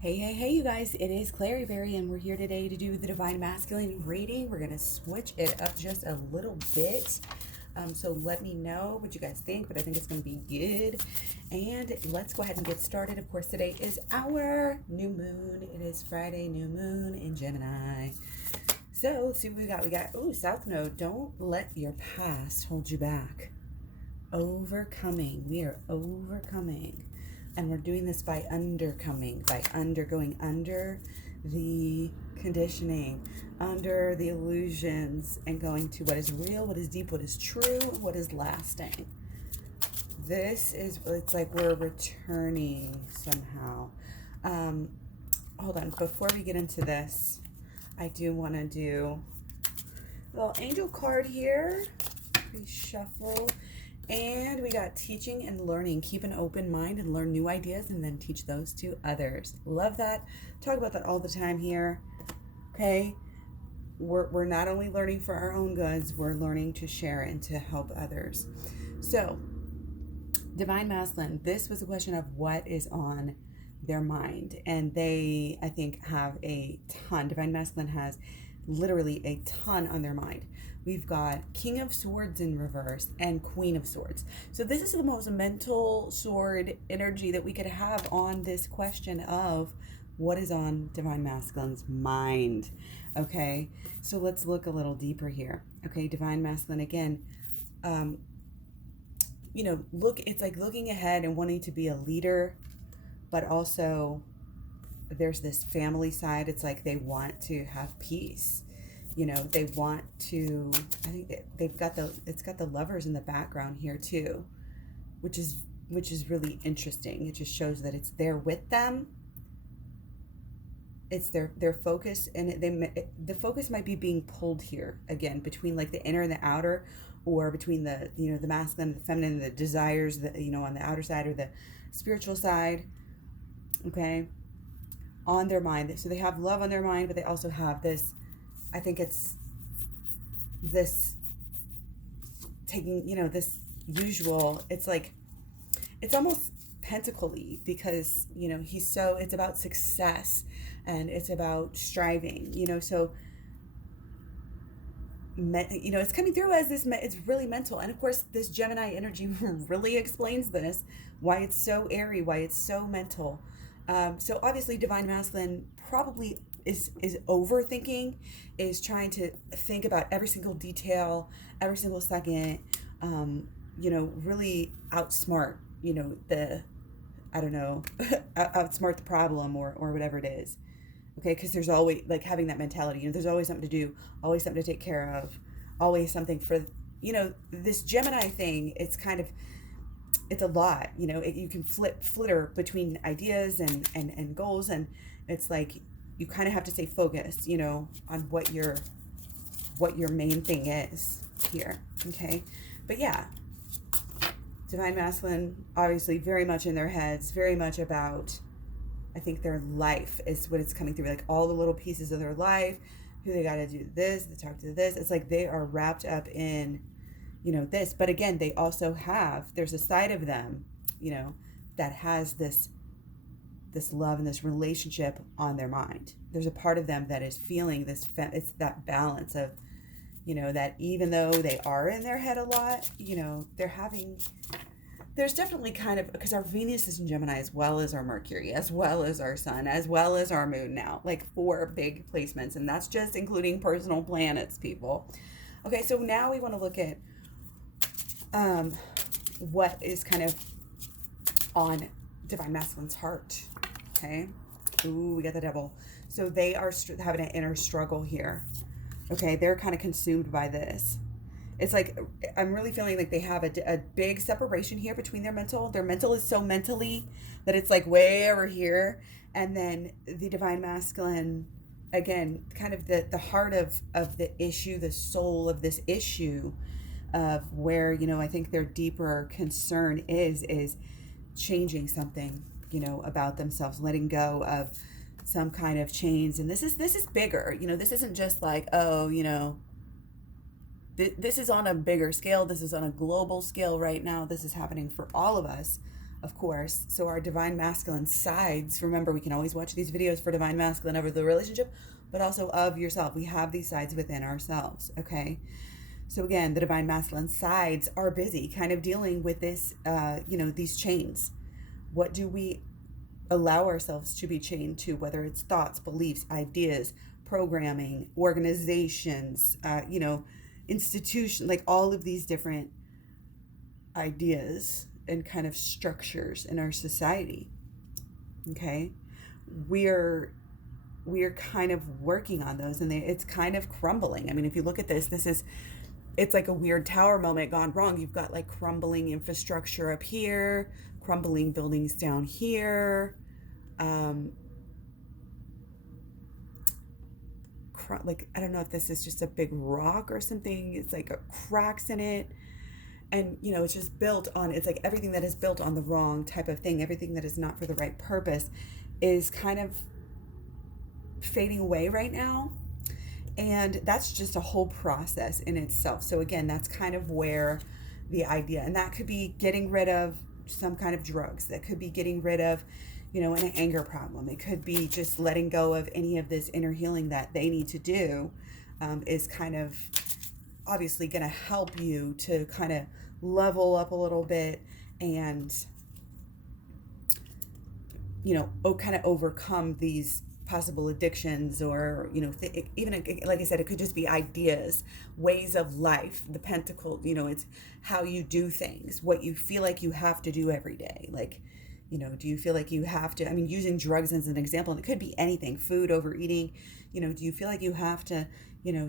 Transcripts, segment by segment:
Hey, you guys, it is Klaireeberry, and we're here today to do the Divine Masculine reading. We're going to switch it up just a little bit. So let me know what you guys think, but I think it's going to be good. And let's go ahead and get started. Of course, today is our new moon. It is Friday, new moon in Gemini. So let's see what we got. South Node. Don't let your past hold you back. Overcoming. We are overcoming. And we're doing this by undercoming, by going under the conditioning, under the illusions, and going to what is real, what is deep, what is true, what is lasting. It's like we're returning somehow. Hold on, before we get into this, I do want to do a little angel card here. We shuffle. And we got teaching and learning. Keep an open mind and learn new ideas and then teach those to others. Love that. Talk about that all the time here. Okay? We're not only learning for our own goods, we're learning to share and to help others. So, Divine Masculine, this was a question of what is on their mind. And they, I think, have a ton. Divine Masculine has literally a ton on their mind. We've got King of Swords in reverse and Queen of Swords. So this is the most mental sword energy that we could have on this question of what is on Divine Masculine's mind. Okay, so let's look a little deeper here. Okay, Divine Masculine again. It's like looking ahead and wanting to be a leader, but also there's this family side. It's like they want to have peace. They want to, I think it's got the lovers in the background here too, which is really interesting. It just shows that it's there with them. It's their focus, and the focus might be being pulled here again between like the inner and the outer, or between the the masculine and the feminine, the desires that on the outer side or the spiritual side. Okay, on their mind. So they have love on their mind, but they also have this. I think it's this taking, this usual, it's like, it's almost pentacle-y because, it's about success and it's about striving, so, it's coming through as this, it's really mental. And of course, this Gemini energy really explains this, why it's so airy, why it's so mental. So obviously Divine Masculine probably is overthinking, is trying to think about every single detail, every single second, really outsmart, outsmart the problem or whatever it is. Okay, because there's always, like, having that mentality, there's always something to do, always something to take care of, always something for, this Gemini thing, it's a lot, you can flitter between ideas and goals, and it's like, you kind of have to stay focused, on what your main thing is here, okay? But yeah, Divine Masculine, obviously very much in their heads, very much about, I think their life is what it's coming through, like all the little pieces of their life, who they got to do this, they talk to this, it's like they are wrapped up in, this. But again, they also there's a side of them, that has this love and this relationship on their mind. There's a part of them that is feeling this, it's that balance of, that even though they are in their head a lot, there's definitely kind of, because our Venus is in Gemini as well as our Mercury, as well as our Sun, as well as our Moon now, like 4 big placements. And that's just including personal planets, people. Okay, so now we want to look at what is kind of on Divine Masculine's heart. Okay. Ooh, we got the Devil. So they are having an inner struggle here. Okay, they're kind of consumed by this. It's like, I'm really feeling like they have a big separation here between their mental. Their mental is so mentally that it's like way over here. And then the Divine Masculine, again, kind of the heart of the issue, the soul of this issue of where, I think their deeper concern is changing something, about themselves, letting go of some kind of chains. And this is bigger, this isn't just like, this is on a bigger scale. This is on a global scale right now. This is happening for all of us. of course. So our divine masculine sides, remember, we can always watch these videos for divine masculine over the relationship, but also of yourself. We have these sides within ourselves, okay? So again, the divine masculine sides are busy kind of dealing with this, these chains. What do we allow ourselves to be chained to, whether it's thoughts, beliefs, ideas, programming, organizations, institution, like all of these different ideas and kind of structures in our society. Okay, we're kind of working on those, and it's kind of crumbling. I mean, if you look at this, it's like a weird tower moment gone wrong. You've got like crumbling infrastructure up here, crumbling buildings down here, like, I don't know if this is just a big rock or something. It's like cracks in it. And, it's just it's like everything that is built on the wrong type of thing, everything that is not for the right purpose is kind of fading away right now. And that's just a whole process in itself. So again, that's kind of where the idea, and that could be getting rid of some kind of drugs. That could be getting rid of, an anger problem. It could be just letting go of any of this inner healing that they need to do, is kind of obviously going to help you to kind of level up a little bit and, kind of overcome these possible addictions, or, even like I said, it could just be ideas, ways of life, the pentacle, it's how you do things, what you feel like you have to do every day. Like, do you feel like you have to, using drugs as an example, and it could be anything, food, overeating, do you feel like you have to,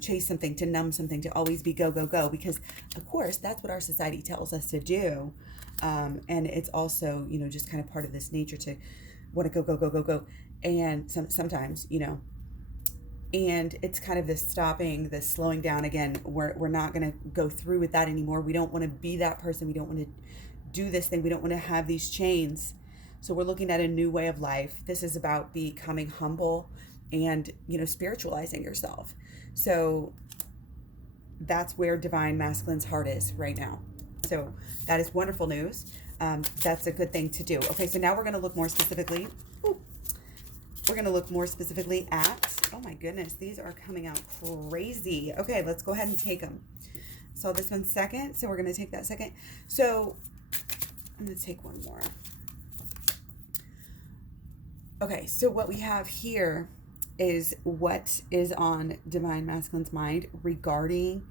chase something, to numb something, to always be go, go, go? Because of course, that's what our society tells us to do. And it's also, just kind of part of this nature to want to go, go, go, go, go. And sometimes, and it's kind of this stopping, this slowing down. Again, we're not going to go through with that anymore. We don't want to be that person. We don't want to do this thing. We don't want to have these chains. So we're looking at a new way of life. This is about becoming humble and, spiritualizing yourself. So that's where divine masculine's heart is right now. So that is wonderful news. That's a good thing to do. Okay, so now we're going to look more specifically. We're going to look more specifically at, oh my goodness, these are coming out crazy. Okay, let's go ahead and take them. So this one's second, so we're going to take that second. So I'm going to take one more. Okay, so what we have here is what is on divine masculine's mind regarding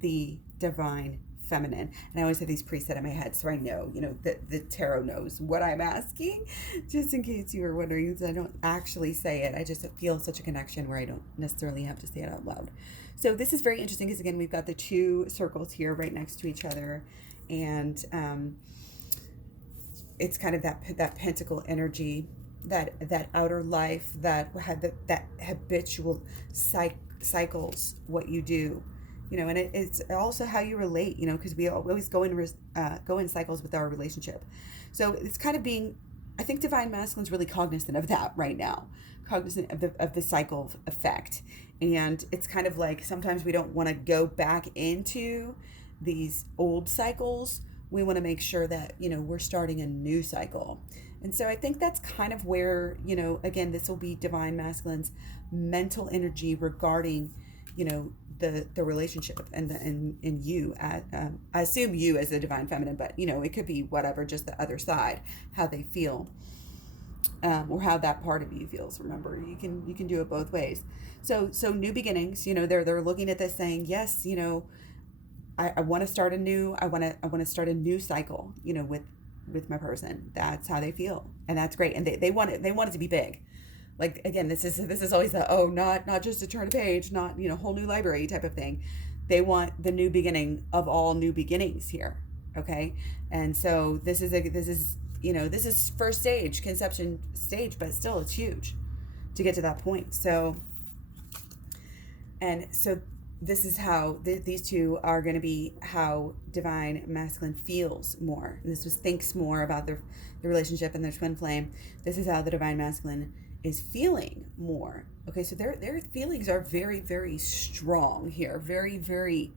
the divine feminine. And I always have these preset in my head, so I know, the tarot knows what I'm asking, just in case you were wondering, because I don't actually say it. I just feel such a connection where I don't necessarily have to say it out loud. So this is very interesting because, again, we've got the two circles here right next to each other, and it's kind of that pentacle energy, that outer life, that habitual cycles what you do, and it's also how you relate, because we always go in cycles with our relationship. So it's kind of being, I think divine masculine's really cognizant of that right now, cognizant of the cycle effect. And it's kind of like sometimes we don't want to go back into these old cycles. We want to make sure that, we're starting a new cycle. And so I think that's kind of where, again, this will be divine masculine's mental energy regarding, the relationship and you. I assume you as the divine feminine, but, it could be whatever, just the other side, how they feel, or how that part of you feels. Remember, you can do it both ways. So new beginnings, they're looking at this saying, yes, I want to start a new, I want to start a new cycle, with my person. That's how they feel, and that's great. And they want it to be big. Like, again, this is always the, not just to turn a page, not, whole new library type of thing. They want the new beginning of all new beginnings here. Okay. And so this is first stage, conception stage, but still it's huge to get to that point. So this is how these two are going to be how divine masculine feels more. And this thinks more about the relationship and their twin flame. This is how the divine masculine is feeling more. Okay, so their feelings are very, very strong here. Very, very,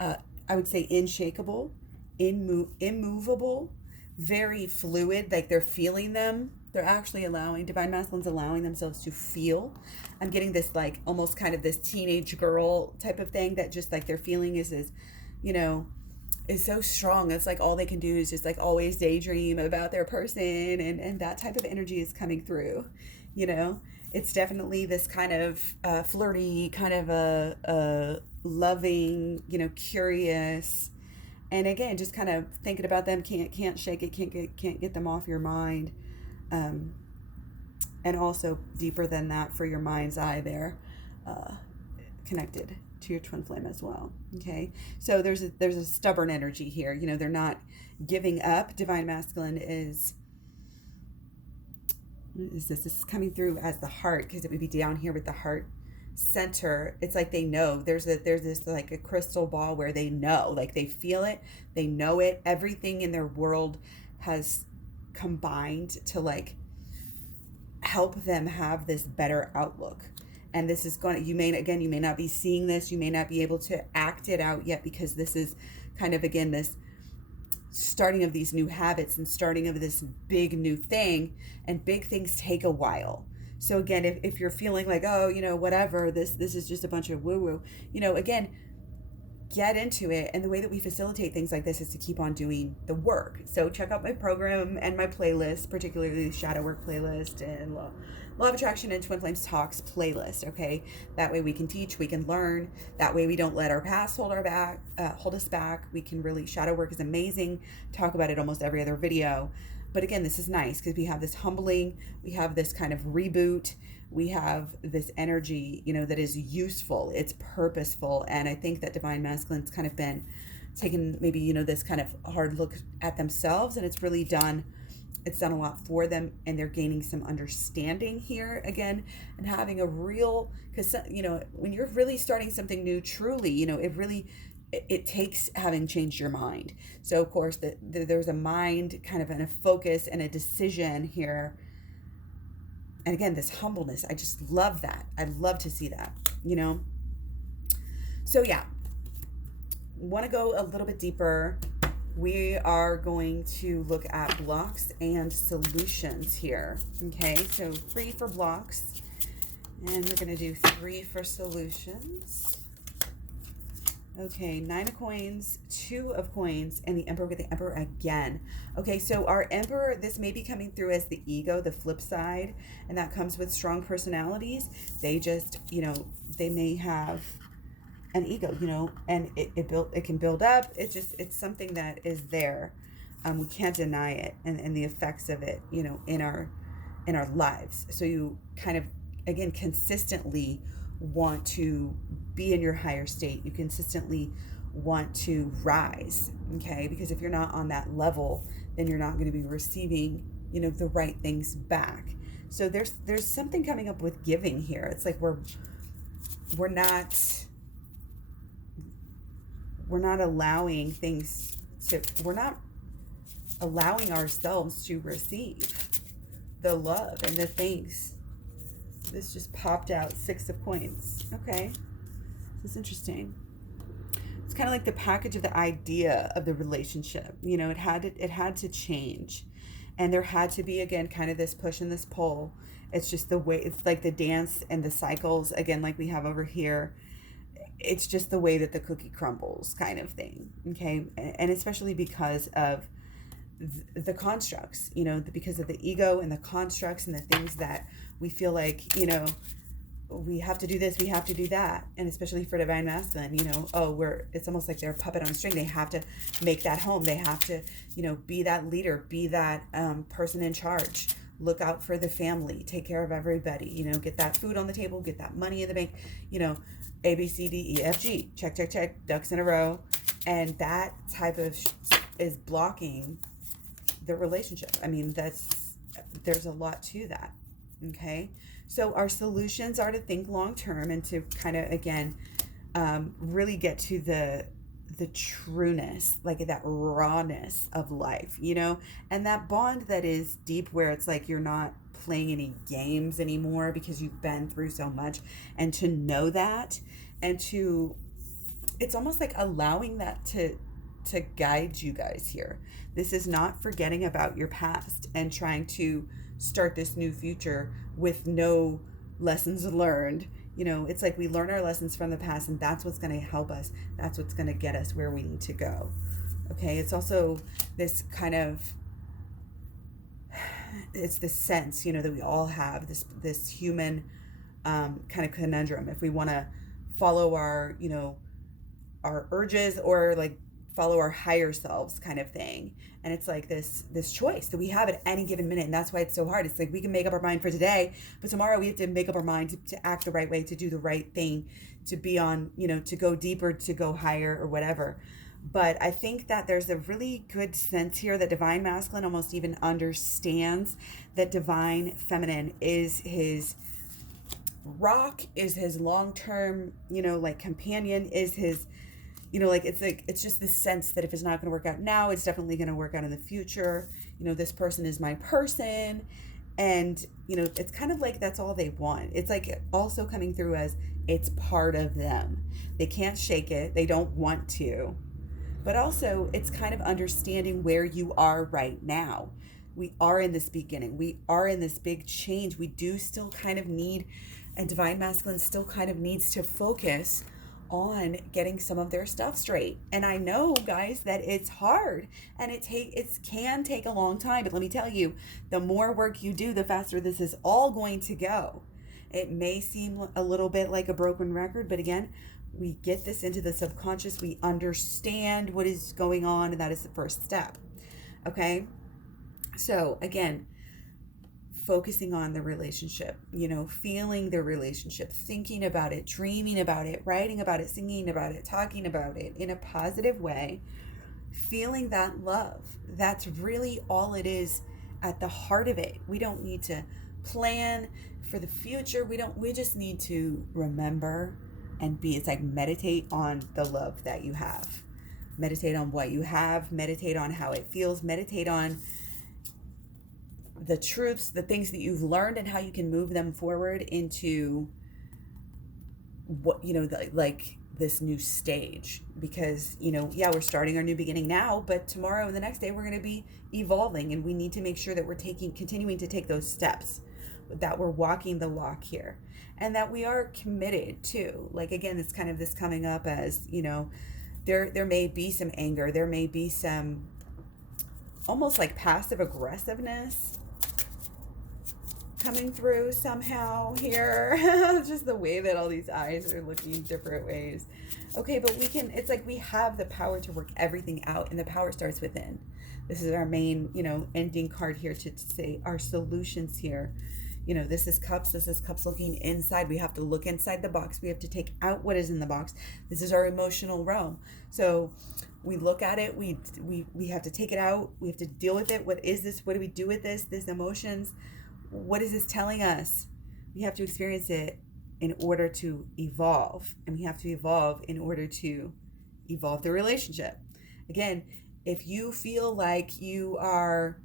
I would say unshakable, immovable, very fluid, like they're feeling them. They're actually allowing, Divine Masculine's allowing themselves to feel. I'm getting this like almost kind of this teenage girl type of thing that just like their feeling is, you know, is so strong. It's like all they can do is just like always daydream about their person, and that type of energy is coming through, you know. It's definitely this kind of flirty, kind of a loving, you know, curious, and again, just kind of thinking about them, can't shake it, can't get them off your mind, and also deeper than that for your mind's eye there, connected to your twin flame as well. Okay, so there's a stubborn energy here. You know, they're not giving up. Divine Masculine is this is coming through as the heart, because it would be down here with the heart center. It's like they know there's this like a crystal ball where they know, like they feel it, they know it. Everything in their world has combined to like help them have this better outlook. And this is going to, you may not be seeing this, you may not be able to act it out yet, because this is kind of, again, this starting of these new habits and starting of this big new thing, and big things take a while. So again, if you're feeling like, oh, you know, whatever, this is just a bunch of woo-woo, you know, again, get into it. And the way that we facilitate things like this is to keep on doing the work. So check out my program and my playlist, particularly the shadow work playlist and law of attraction and twin flames talks playlist. Okay, that way we can teach, we can learn. That way we don't let our past hold us back. We can really, shadow work is amazing. Talk about it almost every other video. But again, this is nice because we have this humbling, we have this kind of reboot, we have this energy, you know, that is useful, it's purposeful. And I think that Divine Masculine's kind of been taking maybe, you know, this kind of hard look at themselves, and it's really done a lot for them, and they're gaining some understanding here again, and having a real, because, you know, when you're really starting something new, truly, you know, it takes having changed your mind. So of course there's a mind kind of, and a focus and a decision here. And again, this humbleness, I just love that. I love to see that, you know. So yeah, want to go a little bit deeper. We are going to look at blocks and solutions here. Okay, so 3 for blocks, and we're going to do 3 for solutions. Okay, 9 of coins, 2 of coins, and the Emperor with the Emperor again. Okay, so our Emperor, this may be coming through as the ego, the flip side, and that comes with strong personalities. They just, you know, they may have an ego, you know, and it can build up. It's something that is there. We can't deny it, and the effects of it, you know, in our lives. So you kind of, again, consistently want to be in your higher state. You consistently want to rise, okay? Because if you're not on that level, then you're not going to be receiving, you know, the right things back. So there's something coming up with giving here. It's like we're not allowing things to, we're not allowing ourselves to receive the love and the things. This just popped out, 6 of coins. Okay, this is interesting. It's kind of like the package of the idea of the relationship. You know, it had to change, and there had to be, again, kind of this push and this pull. It's just the way, it's like the dance and the cycles, again, like we have over here. It's just the way that the cookie crumbles, kind of thing. Okay, and especially because of the constructs, you know, because of the ego and the constructs and the things that we feel like, you know, we have to do this, we have to do that. And especially for Divine Masculine, you know, it's almost like they're a puppet on a string. They have to make that home. They have to, you know, be that leader, be that person in charge, look out for the family, take care of everybody, you know, get that food on the table, get that money in the bank, you know, A, B, C, D, E, F, G, check, check, check, ducks in a row. And that type of is blocking the relationship. I mean, there's a lot to that. Okay, so our solutions are to think long term and to kind of, again, really get to the trueness, like that rawness of life, you know, and that bond that is deep, where it's like you're not playing any games anymore because you've been through so much, and to know that, and to, it's almost like allowing that to to guide you guys here. This is not forgetting about your past and trying to start this new future with no lessons learned. You know, it's like we learn our lessons from the past, and that's what's going to help us. That's what's going to get us where we need to go. Okay, it's also this kind of, it's this sense, you know, that we all have, this human kind of conundrum. If we want to follow our, you know, our urges, or like follow our higher selves kind of thing. And it's like this choice that we have at any given minute. And that's why it's so hard. It's like we can make up our mind for today, but tomorrow we have to make up our mind to act the right way, to do the right thing, to be on, you know, to go deeper, to go higher, or whatever. But I think that there's a really good sense here that Divine Masculine almost even understands that Divine Feminine is his rock, is his long-term, you know, like companion, is his, you know, like it's just this sense that if it's not going to work out now, it's definitely going to work out in the future. You know, this person is my person. And, you know, it's kind of like that's all they want. It's like also coming through as it's part of them. They can't shake it. They don't want to. But also it's kind of understanding where you are right now. We are in this beginning. We are in this big change. We do still kind of need, and Divine Masculine still kind of needs to focus on getting some of their stuff straight. And I know, guys, that it's hard, and it can take a long time. But let me tell you, the more work you do, the faster this is all going to go. It may seem a little bit like a broken record, but again, we get this into the subconscious. We understand what is going on, and that is the first step. Okay? So again, focusing on the relationship, you know, feeling the relationship, thinking about it, dreaming about it, writing about it, singing about it, talking about it in a positive way, feeling that love. That's really all it is at the heart of it. We don't need to plan for the future. We just need to remember and be. It's like meditate on the love that you have. Meditate on what you have. Meditate on how it feels. Meditate on the truths, the things that you've learned, and how you can move them forward into what, you know, like this new stage. Because, you know, yeah, we're starting our new beginning now, but tomorrow and the next day we're going to be evolving, and we need to make sure that we're continuing to take those steps, that we're walking the walk here, and that we are committed to, like, again, it's kind of this coming up as, you know, there may be some anger, there may be some almost like passive aggressiveness coming through somehow here. Just the way that all these eyes are looking different ways. Okay, but it's like we have the power to work everything out, and the power starts within. This is our main, you know, ending card here to say our solutions here. You know, this is cups looking inside. We have to look inside the box. We have to take out what is in the box. This is our emotional realm. So we look at it, we have to take it out. We have to deal with it. What is this? What do we do with this? This emotions. What is this telling us? We have to experience it in order to evolve. And we have to evolve in order to evolve the relationship. Again, if you feel like you are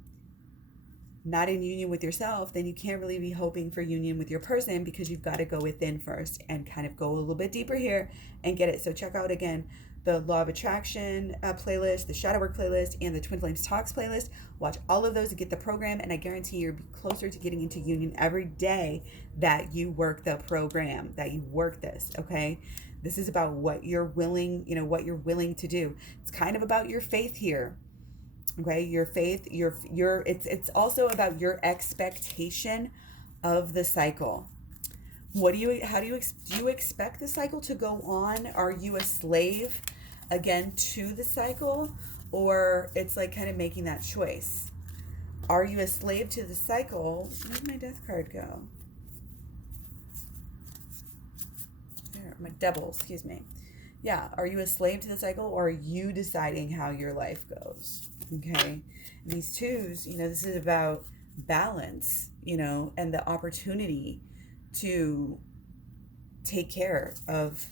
not in union with yourself, then you can't really be hoping for union with your person, because you've got to go within first and kind of go a little bit deeper here and get it. So check out, again, the Law of Attraction playlist, the Shadow Work playlist, and the Twin Flames Talks playlist. Watch all of those to get the program, and I guarantee you'll be closer to getting into union every day that you work the program, that you work this, okay? This is about what you're willing, you know, what you're willing to do. It's kind of about your faith here. Okay, your faith, it's also about your expectation of the cycle. Do you expect the cycle to go on? Are you a slave again to the cycle, or it's like kind of making that choice? Are you a slave to the cycle? Where'd my death card go? There, my devil, excuse me. Yeah, are you a slave to the cycle, or are you deciding how your life goes? Okay, and these twos, you know, this is about balance, you know, and the opportunity to take care of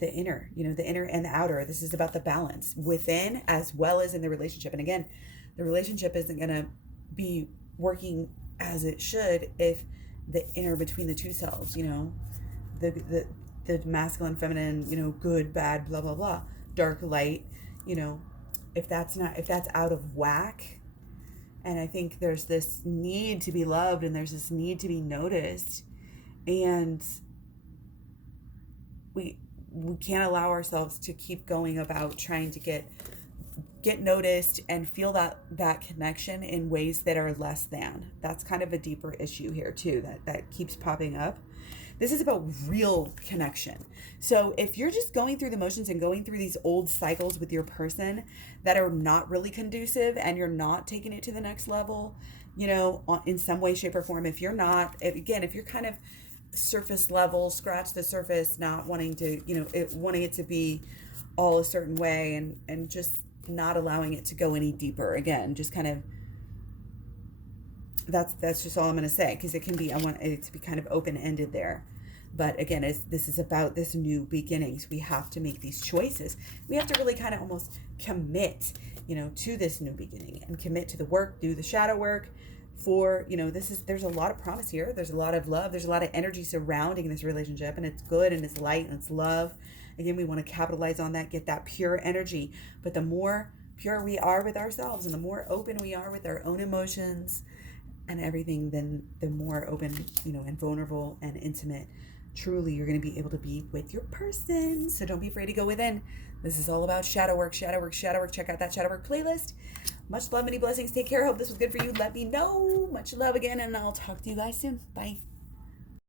the inner, you know, the inner and the outer. This is about the balance within as well as in the relationship. And again, the relationship isn't going to be working as it should if the inner between the two selves, you know, the masculine, feminine, you know, good, bad, blah, blah, blah, dark, light, you know, if that's out of whack. And I think there's this need to be loved, and there's this need to be noticed, and we can't allow ourselves to keep going about trying to get noticed and feel that connection in ways that are less than. That's kind of a deeper issue here too, that keeps popping up. This is about real connection. So if you're just going through the motions and going through these old cycles with your person that are not really conducive, and you're not taking it to the next level, in some way, shape, or form, if you're kind of surface level, scratch the surface, not wanting to, wanting it to be all a certain way, and just not allowing it to go any deeper, again, just kind of, that's just all I'm going to say, because it can be, I want it to be kind of open-ended there. But again, this is about this new beginnings. We have to make these choices. We have to really kind of almost commit, to this new beginning, and commit to the work, do the shadow work for, there's a lot of promise here. There's a lot of love. There's a lot of energy surrounding this relationship, and it's good, and it's light, and it's love. Again, we want to capitalize on that, get that pure energy. But the more pure we are with ourselves, and the more open we are with our own emotions and everything, then the more open, and vulnerable and intimate truly you're going to be able to be with your person. So don't be afraid to go within. This is all about shadow work, shadow work, shadow work. Check out that shadow work playlist. Much love, many blessings. Take care. Hope this was good for you. Let me know. Much love again, and I'll talk to you guys soon. Bye.